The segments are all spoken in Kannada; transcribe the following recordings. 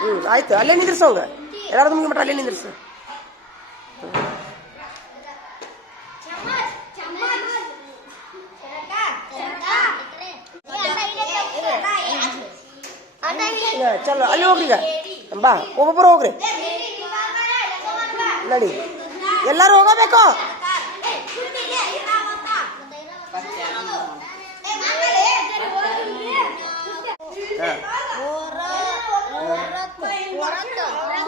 ಹ್ಞೂ ಆಯ್ತು. ಅಲ್ಲೇ ನಿಂದ್ರಿಸು ಅವಂಗ. ಎಲ್ಲಾರು ಮುಗಿ ಮಟ್ಟ ಅಲ್ಲೇ ನಿಂದ್ರಿಸು. ಈಗ ಚಲೋ. ಅಲ್ಲಿ ಹೋಗ್ರಿ ಈಗ. ಬಾ. ಒಬ್ಬೊಬ್ಬರು ಹೋಗ್ರಿ. ನಡಿ. ಎಲ್ಲರೂ ಹೋಗಬೇಕು? ಹಾಂ.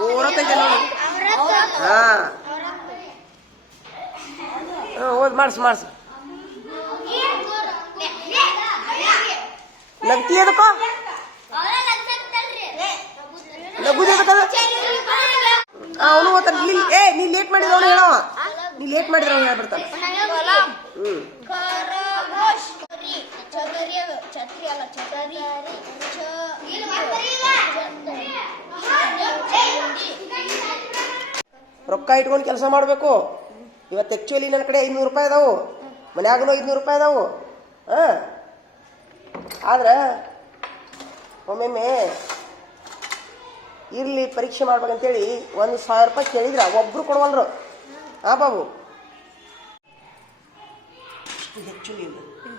ಓರತ್ತೈತೆ ನೋಡಿ ಹಾಂ ಹಾಂ ಓದ್ ಮಾಡಿಸು. ಮಾಡಿಸು ನಗ್ತಿ ಅದಕ್ಕ ಅದಕ್ಕದ ಅವನು ನೀ ಏ ನೀ ಲೇಟ್ ಮಾಡಿದ್ರೆ ಅವನು ಹೇಳೋ. ನೀ ಲೇಟ್ ಮಾಡಿದ್ರೆ ಅವನು ಹೇಳ್ಬಿಡ್ತಾನೆ. ರೊಕ್ಕ ಇಟ್ಕೊಂಡು ಕೆಲಸ ಮಾಡಬೇಕು. ಇವತ್ತು ಆ್ಯಕ್ಚುಲಿ ನನ್ನ ಕಡೆ ಐನೂರು ರೂಪಾಯಿ ಅದಾವು. ಮನ್ಯಾಗೂ ಐದುನೂರು ರೂಪಾಯಿ ಅದಾವು. ಹಾಂ? ಆದ್ರೆ, ಒಮ್ಮೊಮ್ಮೆ ಇರಲಿ ಪರೀಕ್ಷೆ ಮಾಡ್ಬೇಕಂತೇಳಿ ಒಂದು ಸಾವಿರ ರೂಪಾಯಿ ಕೇಳಿದ್ರೆ ಒಬ್ಬರು ಕೊಡವಲ್ರು. ಆ ಬಾಬು? ಹೆಚ್ಚು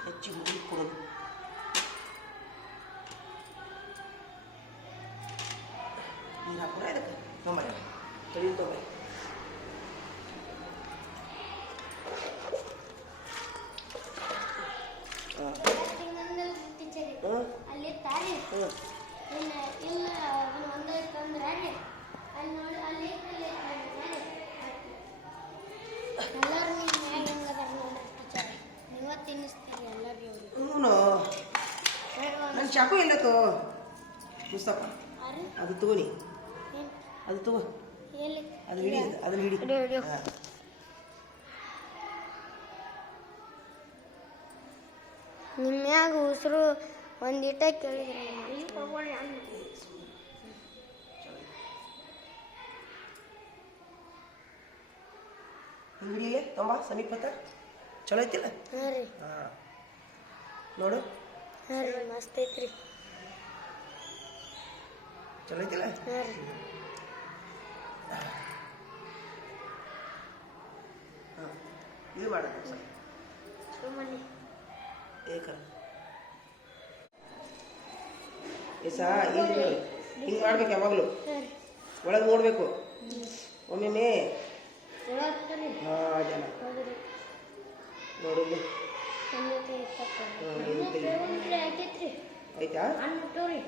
ಹೆಚ್ಚು ಕೊಡೋದು. ಇದಕ್ಕೆ. ತೊಂಬರ ತೊಂಬರಿ ಹ್ಞೂ ಅಲ್ಲಿ ತಾರಿ ಹ್ಞೂ ಇಲ್ಲ ಇಲ್ಲ ಅವನು ಒಂದೇ ತಂದ್ರೆ ಅಲ್ಲಿ ನೋಡಿ ಅಲ್ಲಿ ಅಲ್ಲಿ ಎಲ್ಲರೂ ನಿಮ್ಮ ಮ್ಯಾಗ ಹೆಂಗದಾರ ನೋಡ್ರಿ ಟೀಚರ್ ನೀವ ತಿನ್ನಿಸ್ತೀರಿ ಎಲ್ಲರಿಗೂ ಹ್ಞೂ ನನ್ನ ಚಾಕು ತೋ ಮುಸ್ತಪ್ಪ ಅದು ತಗೋನಿ. ಅದು ತಗೋ. ಅದು ಅದನ್ನ ಹಿಡಿ ಅದು ಹಿಡಿ. ನಿಮ್ಯಾಗ ಉಸಿರು ಒಂದಿಟ ಕೇಳಿದ್ರೆ ಹಿಂಗ್ ತಮ್ಮ ಸಮೀಪತ ಸಮೀಪತ್ತ ಚಲೋ ಐತಿಲ್ಲ? ಹಾಂ ರೀ. ಹಾಂ. ನೋಡು. ಹಾಂ ರೀ ಮಸ್ತ್ ಐತ್ರಿ. ಚಲೋ ಐತಿಲ್ಲ? ಹಾಂ ರೀ ಇದು ಮಾಡೋದು ಸರ್. ಸುಮ್ಮನೆ. ಏಕರ. ಏಸಾ ಹಿಂಗೆ ಹಿಂಗೆ ಮಾಡ್ಬೇಕು ಯಾವಾಗಲೂ? ಒಳಗೆ ನೋಡಬೇಕು. ಆಗ್ತದೆ ಹಾಂ ಜನ ಹೌದ್ರಿ ಮುಟ್ಟವ್ರಿ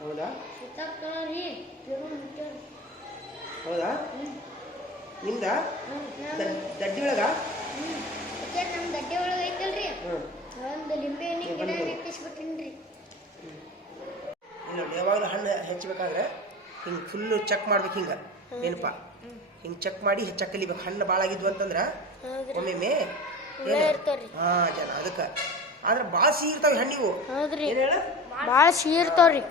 ಹೌದಾ? ಹೌದಾ? ನಿಮ್ದ? ದಡ್ಡಿ ಒಳಗ? ಅಜ್ಜ ನಮ್ಮ ಗಡ್ಡೆ ಒಳಗೆ ಐತಲ್ರಿ. ಒಂದು ಲಿಂಬೆ ಹಣ್ಣಿ ಗಿಡ. ನೆಟ್ಟಿಸ್ಬಿಟ್ಟಿನ್ರಿ ಯಾವಾಗಲೂ ಹಣ್ಣು ಹೆಚ್ಚಬೇಕಾದ್ರೆ ಹಿಂಗೆ ಫುಲ್ಲು ಚೆಕ್ ಮಾಡ್ಬೇಕು ಹಿಂಗೆ. ಏನಪ್ಪ? ಹಿಂಗೆ ಚೆಕ್ ಮಾಡಿ ಹೆಚ್ಚಾಗಿ ಕಲಿಬೇಕು ಹಣ್ಣು ಭಾಳ ಆಗಿದ್ವು ಅಂತಂದ್ರೆ ಒಮ್ಮೆ ಹಾಂ ಜನ ಅದಕ್ಕೆ. ಆದ್ರೆ ಭಾಳ ಸಿಹಿ ಇರ್ತಾವೆ ಹಣ್ಣಿವು ಹೌದ್ರಿ. ಏನು ಹೇಳ? ಭಾಳ ಸೀರ್ತಾವ್ರಿ.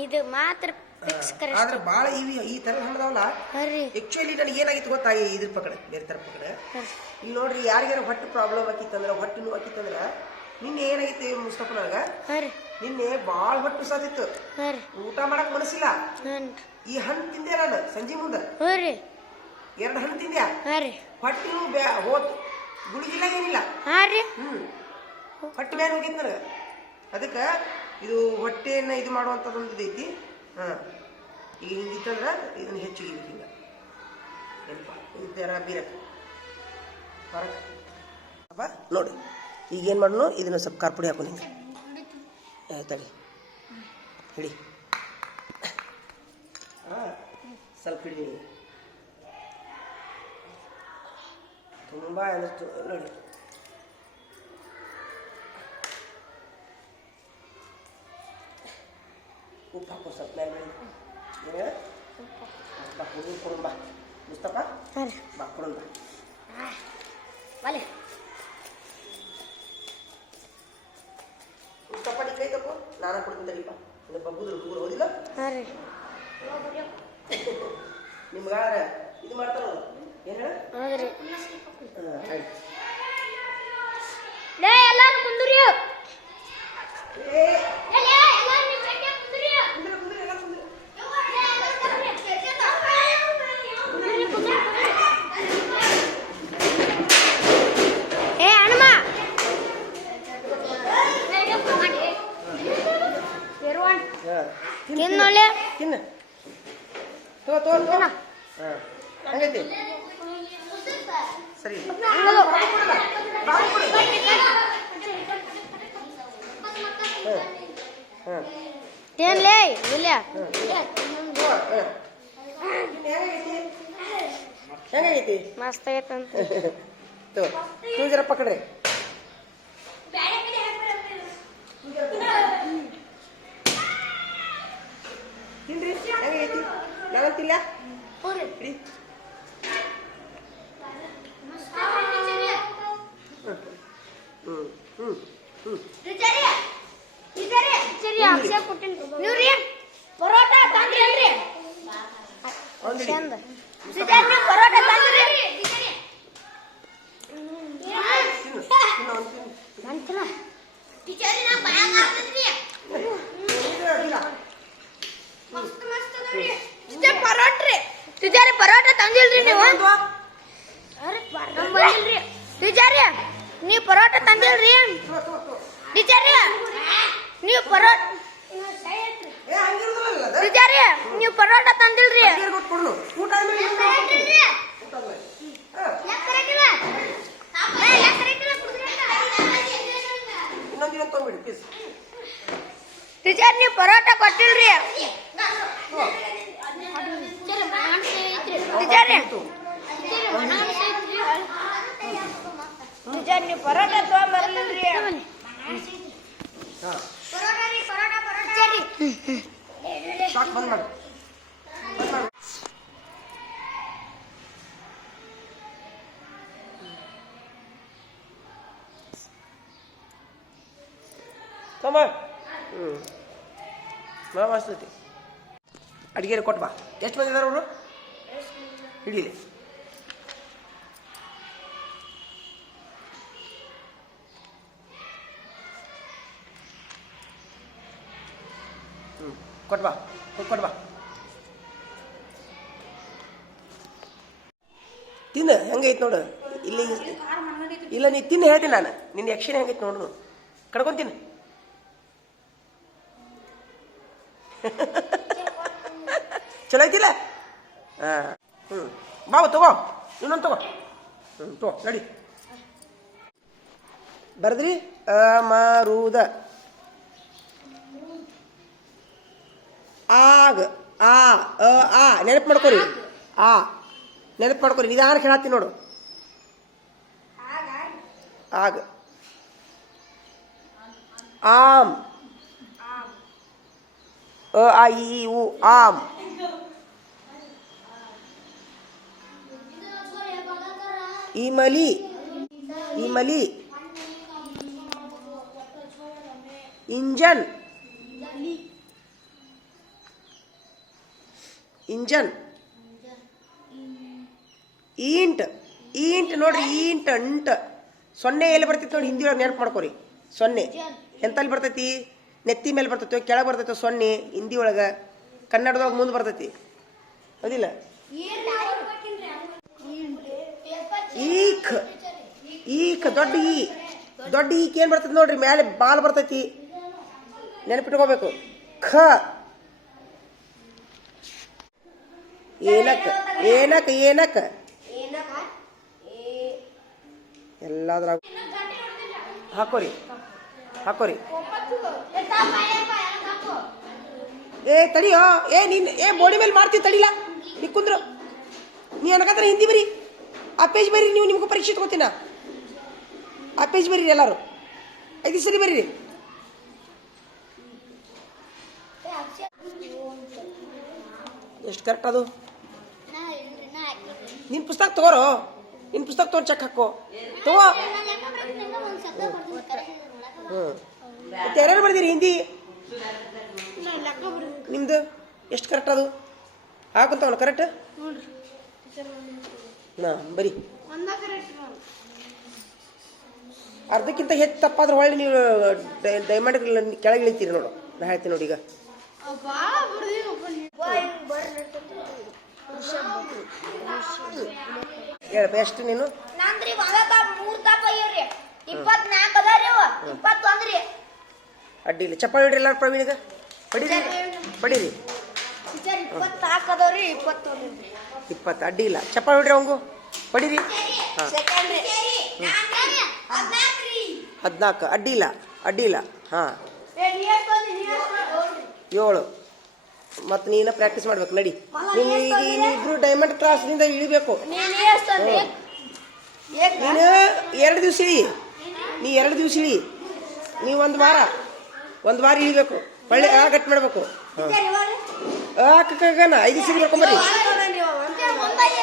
ಇದು ಮಾತ್ರ ಫಿಕ್ಸ್ ಕರೆಕ್ಟ್ ಆದ್ರೆ ಭಾಳ ಇವಿ ಈ ತರ ಹಣ್ಣದವಲ್ಲ ಹರ್ರಿ ಆ್ಯಕ್ಚುಲಿ ನನಗೆ ಏನಾಗಿತ್ತು ಗೊತ್ತಾ? ಈ ಇದ್ರ ಪಕಡೆ ಬೇರೆ ತರ ಪಕಡೆ ಇಲ್ಲಿ ನೋಡ್ರಿ ಯಾರಿಗಾರ ಹೊಟ್ಟೆ ಪ್ರಾಬ್ಲಮ್ ಆಕಿತ್ತಂದ್ರೆ ಹೊಟ್ಟೆ ನೋವು ಆಕಿತ್ತಂದ್ರ ನಿನ್ನೆ ಏನಾಗಿತ್ತು ಮುಸ್ತಫನಾಗ ಹರ್ರಿ ನಿನ್ನೆ ಭಾಳ ಹೊಟ್ಟೆ ಸಾತಿತ್ತು ಹರ್ರಿ ಊಟ ಮಾಡಕ್ ಮನಸ್ಸಿಲ್ಲ. ಹಾಂ ಈ ಹಣ್ಣು ತಿಂದೆ ನಾನು ಸಂಜೆ ಮುಂದೆ. ಹ್ಞೂ ಎರಡು ಹಣ್ಣು ತಿಂದ್ಯಾ? ಹೊಟ್ಟೆ ಬ್ಯಾ ಹೋತ್ ಗುಳಿಗಿಲ್ಲ ಏನಿಲ್ಲ? ಹ್ಮ್. ಹೊಟ್ಟೆ ಬ್ಯಾನ್ ಹೋಗಿತ್ತು ನನಗೆ. ಅದಕ್ಕೆ ಇದು ಹೊಟ್ಟೆಯನ್ನು ಇದು ಮಾಡುವಂಥದ್ದೊಂದು ಇದೈತಿ ಹಾಂ. ಈಗ ಹಿಂಗಿತ್ತಂದ್ರೆ ಇದನ್ನ ಹೆಚ್ಚಿಗೆ ಹಿಂಗೆ ಏನಪ್ಪ? ಇದು ಬೀರಕ್ಕೆ ಬರಕ್ಕೆ ಅಪ್ಪ ನೋಡಿ. ಈಗೇನು ಮಾಡೋಣ ಇದನ್ನು ಸ್ವಲ್ಪ ಖಾರ ಪುಡಿ ಹಾಕೊಂಡು ಹಿಂಗೆ. ಏ, ತಡಿ. ಹಿಡಿ. ಹಾಂ. ಸ್ವಲ್ಪ ಹಿಡಿ. ತುಂಬ ಅನಿಸ್ತು. ನೋಡಿ. ಉಪ್ಪು ಹಾಕು ಸ್ವಲ್ಪ ಮೇಲೆ ಬಾ. ಹುಡುಗ ಕೊಡು ಮುಸ್ತಪ್ಪ ಬಾ ಕೊಡು ಬಾ. ಮುಸ್ತಪ್ಪ ನೀ ಕೈ ತಪ್ಪು ನಾನು ಕೊಡ್ತೀನಿ ತಡಿಪ್ಪ ಇದು ಬಗ್ಗುದ್ರು ಹುಡುಗರು ಹೌದಿಲ್ಲ? ನಿಮ್ಗಾರ ಇದು ಮಾಡ್ತಾರ ಏನ್ ಎಲ್ಲಾರು ಕುಂದ್ರಿ. ತಿನ್ನೋಲೆ. ತಿನ್ನ. ತೋ ತೋ ತೋ ಹಾಂ. ಹಂಗೈತಿ? ಸರಿ. ಹಾಂ ಏನ್ಲೇ ಇಲ್ಲ ಹೆಂಗೈತಿ? ಮಸ್ತ್ ಆಗೈತಂತ ಜರ ಪಕಡ್ರಿ ತಿನ್ರಿ ಹೆಂಗೈತಿ? ನಾವಂತಿಲ್ಲ ಇಡಿ ಹ್ಞೂ ಹ್ಞೂ ಹ್ಞೂ ಸರಿ ಅಕ್ಷಯ ಕೊಟ್ಟಿನಿ ನೀವ್ರಿ ಪರೋಟ ತಂದ್ರಿ ಒಂದಿಡಿ ಚಂದ ನೀವು ಪರೋಟ ತಂದ್ರಿ ತಿನ್ನು ತಿನ್ನು ಒಂದು ತಿನ್ನು ಅಂತಿನ ಪರೋಟ್ರಿ ಟೀಚರ್ ಪರೋಟ ತಂದಿಲ್ರಿ ನೀವು ಟೀಚರ್ ನೀವು ಪರೋಟ ತಂದಿಲ್ರಿ? ಟೀಚರ್ ನೀವು ಪರೋಟ. ಟೀಚರ್ ನೀವು ಪರೋಟ ತಂದಿಲ್ರಿ? ಟೀಚರ್ ನೀವು ಪರೋಟ ಕೊಟ್ಟಿಲ್ರಿ? ಟೀಚರ್ ಟೀಚರ್ ನೀವು ಪರೋಟ ತಗೊಂಬರ್ಲಿಲ್ರಿ ಹ್ಞೂ ಮಾ ಮಸ್ತೈತಿ ಅಡಿಗೆ ಕೊಟ್ಟು ಬಾ. ಎಷ್ಟು ಮಂದಿ ಇದಾರೆ ಅವರು? ಹಿಡೀಲಿ. ಹ್ಞೂ ಕೊಟ್ಟು ಬಾ, ಹೋಗಿ ಕೊಟ್ಟು ಬಾ. ತಿನ್ನು, ಹೆಂಗೈತೆ ನೋಡು. ಇಲ್ಲಿ ಇಲ್ಲ, ನೀ ತಿನ್ನ, ಹೇಳ್ತೀನಿ ನಾನು. ನಿನ್ನ ಯಕ್ಷನ್ ಹೆಂಗೈತೆ ನೋಡು. ಕಡ್ಕೊಂತೀನಿ ಚಲೋ ಐತಿಲ್ಲ? ಹಾಂ. ಹ್ಞೂ ಬಾವು ತಗೋ. ಇನ್ನೊಂದು ತಗೋ. ಹ್ಞೂ ತಗೋ, ನಡಿ. ಬರ್ದ್ರಿ? ಅಮರುದ. ಆಗ, ಆ, ಅ, ಆ. ನೆನಪು ಮಾಡ್ಕೊರಿ. ಆ. ನೆನಪು ಮಾಡ್ಕೊರಿ. ನಿಧಾನ ಹೇಳತ್ತೀನಿ ನೋಡು. ಆಗ. ಆಮ್. ಅ, ಆ ಇ ಉ, ಆಮ್. ಇಮಲಿ ಇಮಲಿ ಇಂಜನ್. ಇಂಜನ್. ಈಂಟ್. ಈಂಟ್ ನೋಡ್ರಿ, ಈಂಟ್ ಅಂಟ್. ಸೊನ್ನೆ ಎಲ್ಲಿ ಬರ್ತೈತಿ ನೋಡಿ ಹಿಂದಿ ಒಳಗೆ ನೆನಪು ಮಾಡ್ಕೊರಿ. ಸೊನ್ನೆ. ಎಂತಲ್ಲಿ ಬರ್ತೈತಿ? ನೆತ್ತಿ ಮೇಲೆ ಬರ್ತೈತಿ, ಕೆಳಗೆ ಬರ್ತೈತಿ ಸೊನ್ನೆ, ಹಿಂದಿ ಒಳಗೆ. ಕನ್ನಡದೊಳಗೆ ಮುಂದೆ ಬರ್ತೈತಿ. ಹೌದಿಲ್ಲ? ಈಕ್. ಈಕ್, ದೊಡ್ಡ ಈ. ದೊಡ್ಡ ಈಕ್ ಏನು ಬರ್ತೈತಿ ನೋಡ್ರಿ, ಮೇಲೆ ಬಾಲ್ ಬರ್ತೈತಿ. ನೆನಪಿಟ್ಕೋಬೇಕು. ಖ. ಏನಕ್ಕ ಏನಕ್ಕ ಏನಕ್ಕ ಎಲ್ಲಾದ್ರಾಗ. ಹಾಕೋರಿ. ಹಾಕೋರಿ. ಏ, ತಡಿಯೋ. ಏ ನಿನ್ನ ಏ, ಬೋಡಿ ಮೇಲೆ ಮಾಡ್ತೀವಿ ತಡಿಲ? ನೀ ಕುಂದ್ರು. ನೀ ಅನ್ಕತ್ರ ಹಿಂದಿ ಬರಿ. ಆ ಪೇಜ್ ಬರೀರಿ, ನೀವು ನಿಮ್ಗೆ ಪರೀಕ್ಷೆ ತಗೋತೀನ ಆ ಪೇಜ್ ಬರೀರಿ ಎಲ್ಲರೂ. ಐದು ಸರಿ ಬರೀರಿ. ಎಷ್ಟು ಕರೆಕ್ಟ್ ಅದು? ನಿನ್ನ ಪುಸ್ತಕ ತಗೋರೋ ನಿನ್ನ ಪುಸ್ತಕ ತೊಗೊಂಡು ಚೆಕ್ ಹಾಕೋ. ತಗೋ. ಯಾರ್ಯಾರು ಬರ್ದಿರಿ ಹಿಂದಿ? ನಿಮ್ದು? ಎಷ್ಟು ಕರೆಕ್ಟ್ ಅದು? ಹಾಕುಂತವಲ್ಲ ಕರೆಕ್ಟ್ ನಾ, ಬರಿ. ಅರ್ಧಕ್ಕಿಂತ ಹೆಚ್ಚು ತಪ್ಪಾದ್ರೆ ಹೊಳ್ಳಿ ನೀವು ಡೈಮಂಡ್ ಕೆಳಗೆ ಇಳಿತೀರಿ ನೋಡು. ನಾ ಹೇಳ್ತೀನಿ ನೋಡಿ ಈಗ. ಹೇಳಪ್ಪ ಎಷ್ಟು ನೀನು? ನಂದ್ರಿ ಮಗಕ್ಕ ಮೂರ್ ತಾಪ ಅಯ್ಯವ್ರಿ ಇಪ್ಪತ್ನಾಲ್ಕು ಅದಾರಿ ಅವ ಇಪ್ಪತ್ತೊಂದ್ರಿ ಅಡ್ಡಿ ಇಲ್ಲ ಚಪ್ಪಾಳಿ ಹಿಡ್ರಿ ಎಲ್ಲಾರು ಪ್ರವೀಣಿಗ ಬಡೀರಿ ಬಡೀರಿ ಟೀಚರ್ ಇಪ್ಪತ್ತು ಅಡ್ಡಿ ಇಲ್ಲ ಚಪ್ಪಾಳೆ ಇಡ್ರಿ ಅವಂಗು ಪಡೀರಿ. ಹದಿನಾಲ್ಕು. ಅಡ್ಡಿ ಇಲ್ಲ ಅಡ್ಡಿ ಇಲ್ಲ ಹಾಂ ಏಳು. ಮತ್ತು ನೀನು ಪ್ರಾಕ್ಟೀಸ್ ಮಾಡ್ಬೇಕು ನಡಿ. ನೀವು ಈಗ ಇಬ್ರು ಡೈಮಂಡ್ ಕ್ರಾಸ್ನಿಂದ ಇಳಿಬೇಕು. ನೀನು ಎರಡು ದಿವ್ಸ ಇಳಿ. ನೀ ಎರಡು ದಿವ್ಸ ಇಳಿ. ನೀ ಒಂದು ವಾರ. ಒಂದು ವಾರ ಇಳಿಬೇಕು. ಒಳ್ಳೆ ಆ ಗಟ್ಟಿ ಮಾಡಬೇಕು. ಅಕ್ಕನ ಐದು ಸರಿ ಬರ್ಕೊಂಬರ್ರಿ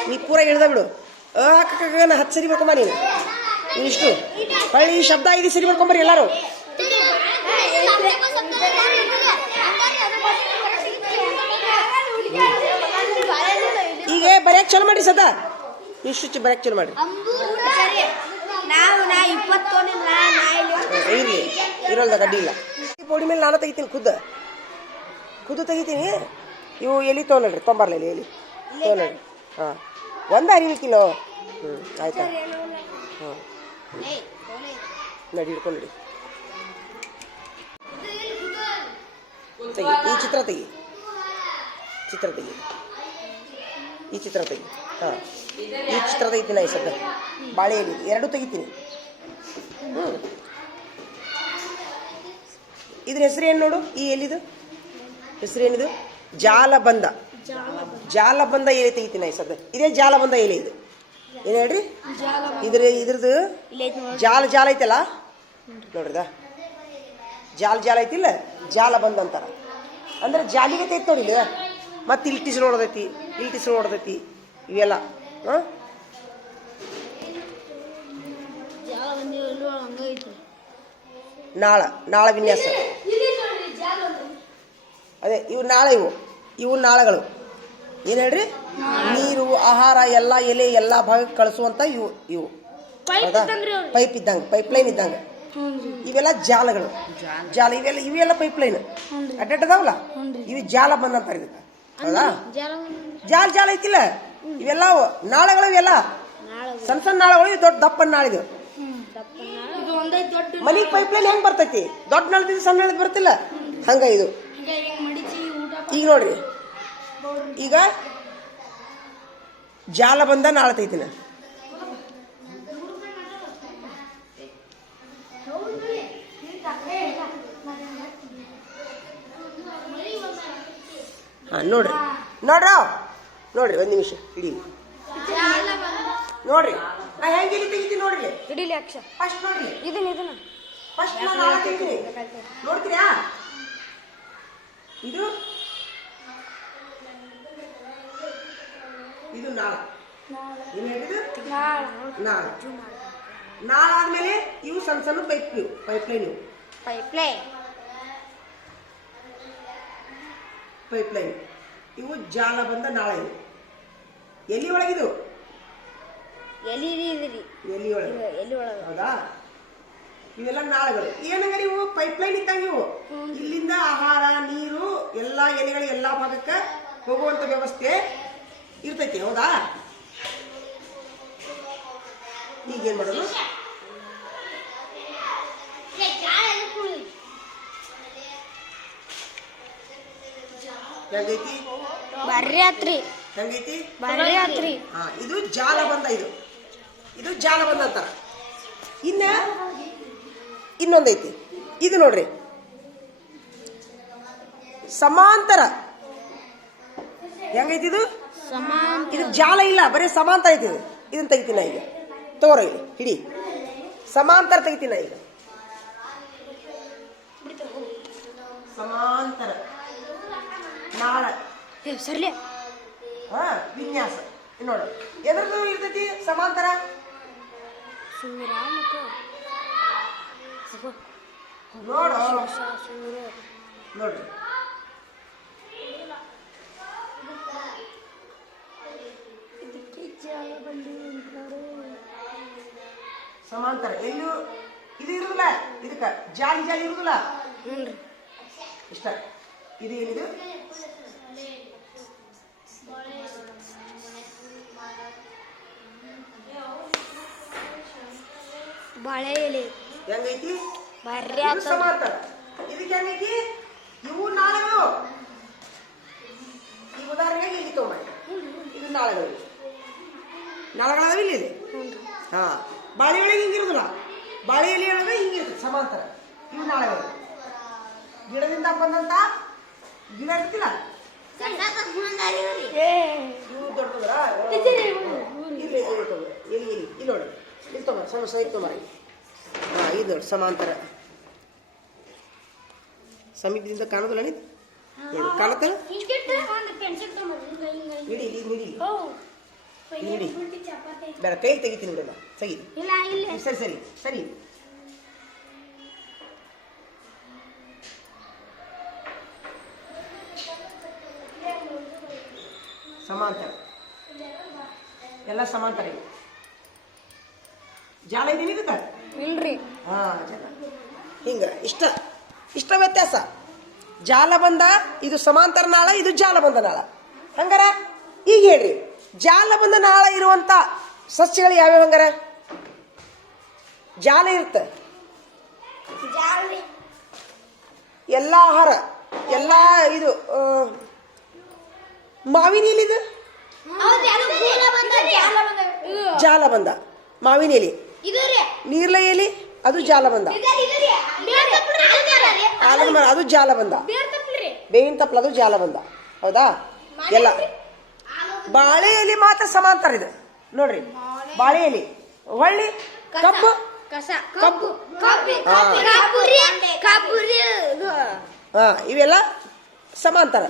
ನೀ ಪೂರ ಇಳ್ದ ಬಿಡು. ಅಕ್ಕನ ಹತ್ತು ಸರಿ ಬರ್ಕೊಂಬ ನೀನು. ಇಷ್ಟು. ಹೊಳ್ಳಿ ಈ ಶಬ್ದ ಐದು ಸರಿ ಬರ್ಕೊಂಬರಿ ಎಲ್ಲರೂ. ಚಲೋ ಮಾಡ್ರಿ ಸದಾ. ಇಷ್ಟು ಬರಕ್ಕೆ ಚಲೋ ಇಲ್ಲಿ ಇರ್ಲಿ. ಇರೋಲ್ದಾಗ ಅಡ್ಡಿ ಇಲ್ಲ. ಬೋಡಿ ಪೌಡಿ ಮೇಲೆ ನಾನು ತೆಗಿತೀನಿ ಖುದ್ದು. ಖುದ್ದು ತೆಗಿತೀನಿ. ಇವು ಎಲ್ಲಿ ತೊಗೊಳ್ರಿ ತೊಂಬರ್ಲಿ ಎಲ್ಲಿ ತೊಗೊಳ್ರಿ ಹಾಂ. ಒಂದು ಅರಿವಿಕಿಲೋ ಹ್ಞೂ ಆಯ್ತಾ? ಹ್ಞೂ ನಡಿ ಹಿಡ್ಕೊಂಡು ನಡಿ ತೆಗಿ. ಈ ಚಿತ್ರ ತೆಗಿ. ಚಿತ್ರ ತೆಗಿ. ಈ ಚಿತ್ರ ತೆಗಿ. ಹಾಂ. ಈ ಚಿತ್ರ ತೆಗಿತೀನಿ ಈ ಸದ್ದ ಬಾಳೆ ಎಲೆ ಎರಡು ತೆಗಿತೀನಿ. ಹ್ಞೂ ಇದ್ರ ಹೆಸರು ಏನು ನೋಡು? ಈ ಎಲ್ಲಿದು? ಹೆಸರು ಏನಿದು? ಜಾಲಬಂಧ ಜಾಲಬಂಧ ಎಲೆ ತೆಗಿತೀನಿ ಈ ಸದ್ದ ಇದೇ ಜಾಲಬಂಧ ಎಲೆ ಇದು. ಏನು ಹೇಳ್ರಿ? ಇದ್ರ ಇದ್ರದ್ದು ಜಾಲ ಜಾಲ ಐತಲ್ಲ? ನೋಡ್ರಿದ? ಜಾಲ ಜಾಲ ಐತಿಲ್ಲ? ಜಾಲ ಬಂದ ಅಂತಾರ. ಅಂದ್ರೆ ಜಾಲಿಗೆ ಐತಿ ನೋಡಿ ಇಲ್ಲಿ. ಮತ್ತೆ ಟಿಸ್ರು ಹೊಡೆದೈತಿ ನೋಡ್ತೈತಿ ಇವೆಲ್ಲ ಹಾಂ? ನಾಳ ನಾಳ ವಿನ್ಯಾಸ. ಅದೇ ಇವು ನಾಳೆ ಇವು ಇವು ನಾಳಗಳು. ಏನು ಹೇಳ್ರಿ? ನೀರು ಆಹಾರ ಎಲ್ಲ ಎಲೆ ಎಲ್ಲ ಭಾಗಕ್ಕೆ ಕಳಿಸುವಂತ ಇವು ಇವು. ಹೌದಾ? ಪೈಪ್ ಇದ್ದಂಗೆ ಪೈಪ್ ಲೈನ್ ಇದ್ದಂಗೆ. ಇವೆಲ್ಲ ಜಾಲಗಳು. ಜಾಲ. ಇವೆಲ್ಲ ಇವೆಲ್ಲ ಪೈಪ್ ಲೈನ್ ಅಡ್ಡಾಡದಾವಲ್ಲ ಇವು ಜಾಲ ಬಂದಂತಾರೆ ಇದಕ್ಕೆ. ಹೌದಾ? ಜಾಲ ಜಾಲ ಐತಿಲ್ಲ? ಇವೆಲ್ಲ ಅವು. ನಾಳಗಳು. ಇವೆಲ್ಲ ಸಣ್ಣ ಸಣ್ಣ ನಾಳಗಳು ದೊಡ್ಡ ದಪ್ಪನ ನಾಳಿದು. ಇದು ಒಂದೇ ದೊಡ್ಡ ಮನಿಗೆ ಪೈಪ್ ಲೈನ್ ಹೆಂಗ್ ಬರ್ತೈತಿ? ದೊಡ್ಡ ನಾಳದಿಂದ ಸಣ್ಣ ನಾಳದ ಬರ್ತಿಲ್ಲ ಹಂಗ ಇದು. ಈಗ ಹಿಂಗ್ ಊಟ ಈಗ ನೋಡ್ರಿ. ಈಗ ಜಾಲ ಬಂದ ನಾಳ ಹಾ ನೋಡ್ರಿ. ನೋಡ್ರ? ನೋಡ್ರಿ ಒಂದು ನಿಮಿಷ ಇಡೀ ನೋಡ್ರಿ ನಾ ಹೆಂಗೆ ತೆಗಿತೀನಿ ನೋಡ್ರಿ. ಇಡೀಲಿ ಅಕ್ಷ. ಫಸ್ಟ್ ನೋಡ್ರಿ. ಇದನ್ನ ಇದನ್ನ. ಫಸ್ಟ್ ನಾನು ನಾಳ ತೆಗಿತೀನಿ ನೋಡ್ತೀರಾ? ಇದು? ಇದು ನಾಳ. ಏನ್ ಹೇಳಿದ್ರು ನಾಳ. ನಾಳ ಆದ್ಮೇಲೆ ಇವು ಸಣ್ಣ ಸಣ್ಣ ಪೈಪ್ ಪೈಪ್ ಲೈನ್ ಇವು. ಪೈಪ್ ಲೈನ್ ಇವು ಜಾಲ ಬಂದ ನಾಳೆ ಇದು ಎಲ್ಲಿ ಒಳಗಿದು? ಎಲ್ಲಿ ಎಲ್ಲಿ ಒಳಗೆ. ಎಲ್ಲಿ ಒಳಗ. ಹೌದಾ? ಇವೆಲ್ಲ ನಾಳೆಗಳು ಏನಂದ್ರೆ ಇವು? ಪೈಪ್ಲೈನ್ ಇದ್ದಂಗೆ ಇವು. ಇಲ್ಲಿಂದ ಆಹಾರ ನೀರು ಎಲ್ಲ ಎಲೆಗಳ ಎಲ್ಲಾ ಭಾಗಕ್ಕೆ ಹೋಗುವಂತ ವ್ಯವಸ್ಥೆ ಇರ್ತೈತಿ ಹೌದಾ? ಈಗೇನ್ ಮಾಡೋದು? ಹೆಂಗೈತಿ? ಹೆಂಗೈತಿ? ಬರ್ರಿ ಆತ್ರಿ ಹಾ ಇದು ಜಾಲ ಬಂದ ಇದು. ಇದು ಜಾಲ ಬಂದ ಅಂತಾರ. ಇನ್ನ ಇನ್ನೊಂದೈತಿ. ಇದು ನೋಡ್ರಿ. ಸಮಾಂತರ. ಹೆಂಗೈತಿ ಇದು? ಇದು ಜಾಲ ಇಲ್ಲ ಬರೀ ಸಮಾಂತರ ಐತಿ ಇದು. ಇದನ್ನ ತೆಗಿತೀನ ಈಗ. ತೋರ ಇಲ್ಲಿ ಹಿಡಿ. ಸಮಾಂತರ ತೆಗಿತೀನ ಈಗ. ಸಮಾಂತರ. ನಾಳ. ಸರ್ಲಿ. ಹಾ ವಿನ್ಯಾಸ. ನೋಡು. ಎದ್ರದ್ದು ಇರ್ತೈತಿ ಸಮಾಂತರ? ಮತ್ತು ನೋಡು. ನೋಡ್ರಿ ಸಮಾಂತರ. ಎಲ್ಲೂ ಇದು ಇರುದಿಲ್ಲ. ಇದಕ್ಕ ಜಾಲಿ ಜಾಲಿ ಇರುದಿಲ್ಲ. ಇಷ್ಟ. ಇದು ಏನಿದು? ಬಾಳೆ ಎಲೆ. ಹೆಂಗೈತಿ? ಬರ್ರಿ ಇದು ಆತ ಸಮಾಂತರ ಇದಕ್ಕೆ ಹೆಂಗೈತಿ? ಇವು ನಾಳೆಗಳು. ಇವು ಉದಾಹರಣೆಗೆ ಇಲ್ಲಿ ತೊಗೊಂಬರಿ ಇದು ನಾಳೆಗಳು. ನಾಳೆಗಳ ಇಲ್ಲಿ ಇದೆ ಹಾ. ಬಾಳೆ ಒಳಗೆ ಹಿಂಗಿರುದಿಲ್ಲ. ಬಾಳೆ ಎಲೆ ಒಳಗೆ ಹಿಂಗಿರ್ತದೆ ಸಮಾಂತರ. ಇವು ನಾಳೆಗಳು. ಗಿಡದಿಂದ ಬಂದಂತ ಗಿಡ ಇರ್ತಿಲ್ಲ. ಇವು ದೊಡ್ಡದ್ರ? ಇಲ್ಲಿ ಇಲ್ಲಿ. ಇಲ್ಲಿ ನೋಡಿ. ಇಲ್ಲಿ ತೊಗೊಂಬರಿ ಸಣ್ಣ ಸೈಡ್ ತೊಗೊಂಬರಿ ಹಾ ಇದು ನೋಡಿ ಸಮಾಂತರ. ಸಮೀಪದಿಂದ ಕಾಣೋದಿಲ್ಲ ನೀ ನೋಡಿ ಕಾಣತ್ತಲ್ಲ ನಿಡಿ ಬೇಡ ಕೈ ತೆಗಿತೀನಿ ಬಿಡಲ್ಲ ಸರಿ. ಸರಿ ಸರಿ ಸರಿ. ಸಮಾಂತರ. ಎಲ್ಲ ಸಮಾಂತರ ಇದೆ. ಜಾಲ ಇದೀನಿ ಇದಕ್ಕೆ ಇಲ್ರಿ. ಹಾ ಹಿಂಗ ಇಷ್ಟ ಇಷ್ಟ ವ್ಯತ್ಯಾಸ. ಜಾಲ ಬಂದ ಇದು ಸಮಾಂತರ ನಾಳ ಇದು ಜಾಲ ಬಂದ ನಾಳ. ಹಂಗಾರ ಈಗ ಹೇಳ್ರಿ ಜಾಲ ಬಂದ ನಾಳ ಇರುವಂತ ಸಸ್ಯಗಳು ಯಾವ್ಯಾವ ಹಂಗಾರ? ಜಾಲ ಇರುತ್ತೆ ಜಾಲಿ. ಎಲ್ಲ ಆಹಾರ ಎಲ್ಲ ಇದು ಮಾವಿನ ಎಲಿದು? ಹೌದು ಅದು ಜಾಲ ಬಂದ ಜಾಲ ಬಂದ. ಜಾಲ ಬಂದ. ಮಾವಿನ ಎಲೆ. ಇದು ನೀರ್ಲ ಎಲೆ ಅದು ಜಾಲ ಬಂದ. ಮರ ಅದು ಜಾಲ ಬಂದ. ಬೇರ್ ತಪ್ಪಲ್ರಿ ಬೇವಿನ ತಪ್ಪಲ ಅದು ಜಾಲ ಬಂದ. ಹೌದಾ? ಎಲ್ಲ. ಬಾಳೆ ಎಲೆ ಮಾತ್ರ ಸಮಾಂತರ ಇದೆ. ನೋಡ್ರಿ. ಬಾಳೆ ಎಲೆ. ಹೊಳ್ಳಿ ಕಬ್ಬು. ಕಸ. ಕಬ್ಬು. ಹಾ. ಇವೆಲ್ಲ ಸಮಾಂತರ.